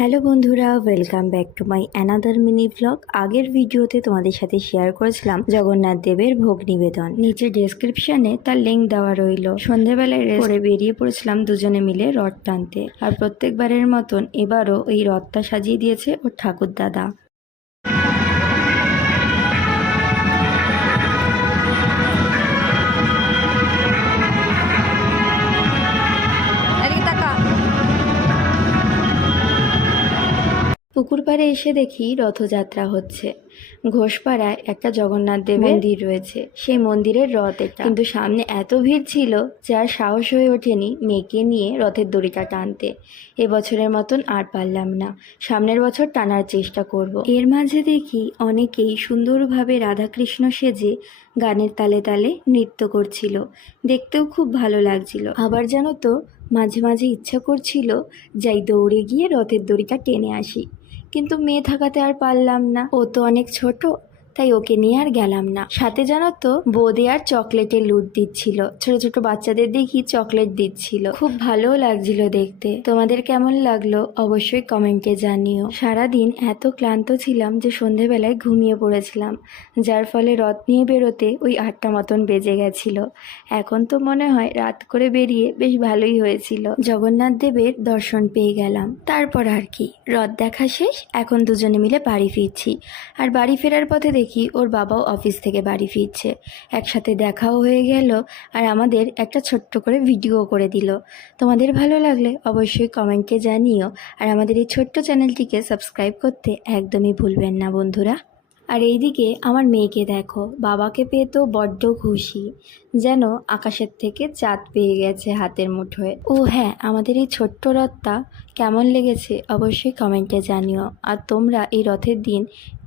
Hello বন্ধুরা, welcome back to my another mini blog. আগের ভিডিওতে তোমাদের সাথে শেয়ার করেছিলাম জগন্নাথ দেবের ভোগ নিবেদন। নিচে ডেসক্রিপশনে তার লিঙ্ক দেওয়া রইল। সন্ধেবেলায় রেস্ট করে বেরিয়ে পড়েছিলাম দুজনে মিলে রথ টানতে। আর প্রত্যেকবারের মতন এবারও এই রথটা সাজিয়ে দিয়েছে ওর ঠাকুর দাদা। পুকুর পাড়ে এসে দেখি রথযাত্রা হচ্ছে। ঘোষপাড়ায় একটা জগন্নাথ দেবের মন্দির রয়েছে, সেই মন্দিরের রথ এটা। কিন্তু সামনে এত ভিড় ছিল যে আর সাহস হয়ে ওঠেনি মেয়েকে নিয়ে রথের দড়িটা টানতে। এবছরের মতন আর পারলাম না, সামনের বছর টানার চেষ্টা করব। এর মাঝে দেখি অনেকেই সুন্দরভাবে রাধাকৃষ্ণ সেজে গানের তালে তালে নৃত্য করছিল, দেখতেও খুব ভালো লাগছিল। আবার জানো তো, মাঝে মাঝে ইচ্ছা করছিল যাই দৌড়ে গিয়ে রথের দড়িটা টেনে আসি, কিন্তু মেয়ে থাকাতে আর পারলাম না। ও তো অনেক ছোট, তাই ওকে নিয়ে আর গেলাম না। সাথে জানো তো, বোঁদে আর চকলেটের লুট দিচ্ছিল, ছোট ছোট বাচ্চাদের দেখি চকলেট দিচ্ছিল, খুব ভালো লাগছিল দেখতে। তোমাদের কেমন লাগলো অবশ্যই কমেন্টে জানিও। সারাদিন এত ক্লান্ত ছিলাম যে সন্ধেবেলায় ঘুমিয়ে পড়েছিলাম, যার ফলে রথ নিয়ে বেরোতে ওই 8টা মতন বেজে গেছিল। এখন তো মনে হয় রাত করে বেরিয়ে বেশ ভালোই হয়েছিল। জগন্নাথ দেবের দর্শন পেয়ে গেলাম, তারপর আর কি, রথ দেখা শেষ। এখন দুজনে মিলে বাড়ি ফিরছি। আর বাড়ি ফেরার পথে দেখি ওর বাবাও অফিস থেকে বাড়ি ফিরছে। একসাথে দেখাও হয়ে গেল, আর আমাদের একটা ছোট্ট করে ভিডিও করে দিল। তোমাদের ভালো লাগলে অবশ্যই কমেন্টে জানিও, আর আমাদের এই ছোট্ট চ্যানেলটিকে সাবস্ক্রাইব করতে একদমই ভুলবেন না বন্ধুরা। আর এইদিকে আমার মেয়েকে দেখো, বাবাকে পেয়ে তো বড্ড খুশি, যেন আকাশের থেকে চাঁদ পেয়ে গেছে হাতের মুঠোয়। ও হ্যাঁ, আমাদের এই ছোট্ট রথটা কেমন লেগেছে অবশ্যই কমেন্টে জানিও। আর তোমরা এই রথের দিন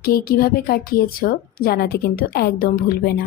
কে কীভাবে কাটিয়েছো জানাতে কিন্তু একদম ভুলবে না।